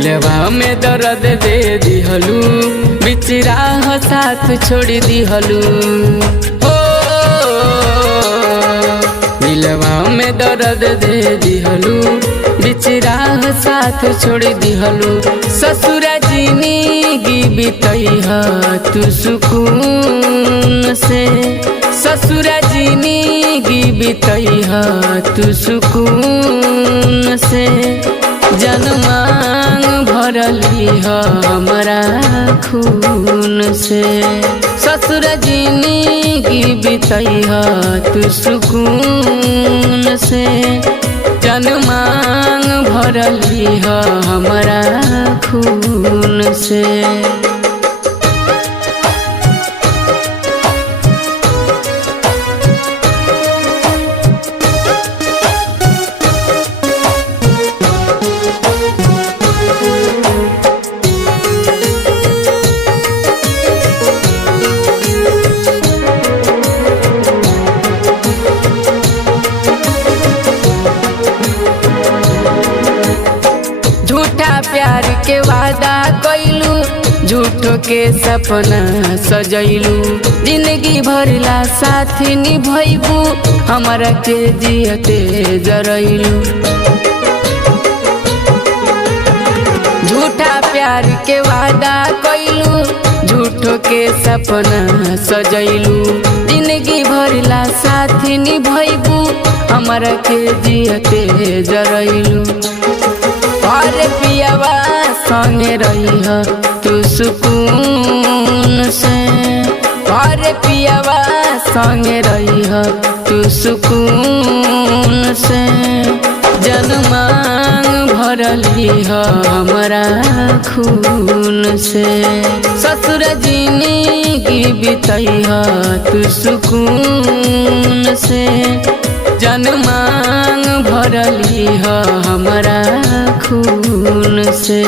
दिलवा में दर्द दे दिहलू, बीच राह साथ छोड़ दिहलू। ओ दिलवा में दर्द दे दिहलू, बीच राह साथ छोड़ दिहलू। ससुरा जिंदगी बितैहा तू सुकून से, ससुरा जिंदगी बितैहा तू सुकून से। जनमांग भरली हमारा खून से, ससुरा जिंदगी बितैहा तू सुकून से। जनमांग भरली हमारा खून से। झूठा प्यार के वादा कइलू, झूठो के सपना सजैलू। जिंदगी भरला साथी निभैबू, हमारा के जियते जरैलू। झूठा प्यार के वादा कइलू, झूठो के सपना सजैलू। जिंदगी भरला साथी निभैबू, हमारा के जियते जरैलू। और पियावा संगे रही तू सुकून से, और पियावा संगे रही तू सुकून से। जनमांग भरली हमारा खून से, ससुर जिंदगी बितैहा तू सुकून से। जनमांग भरली हमारा खून से।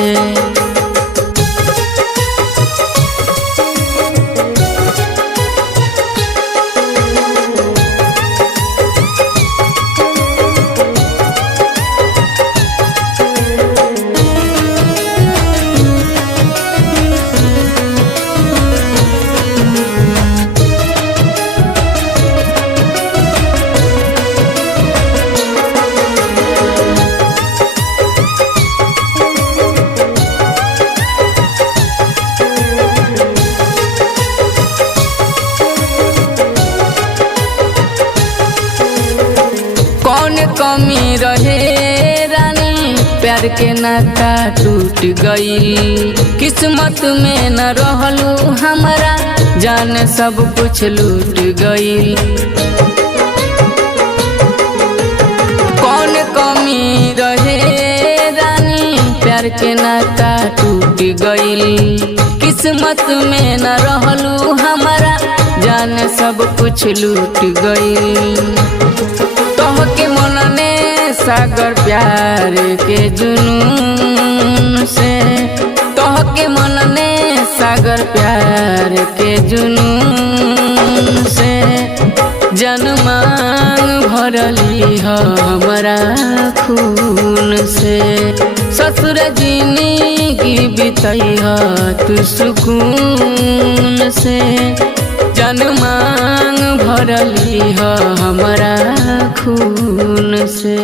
कौन कमी रहे रानी, प्यार के नाता टूट गई। किस्मत में न रहलू हमारा, जान सब कुछ लूट गई। कौन कमी रहे रानी, प्यार के नाता टूट गई। किस्मत में न रहलू हमारा, जान सब कुछ लूट गई। तोहके मनने सागर प्यार के जुनून से, तोहके मनने सागर प्यार के जुनून से। जनमांग भरली हमारा खून से, ससुर जिंदगी बितैहा तू सुकून से। जनमांग भरली हमारा खून से।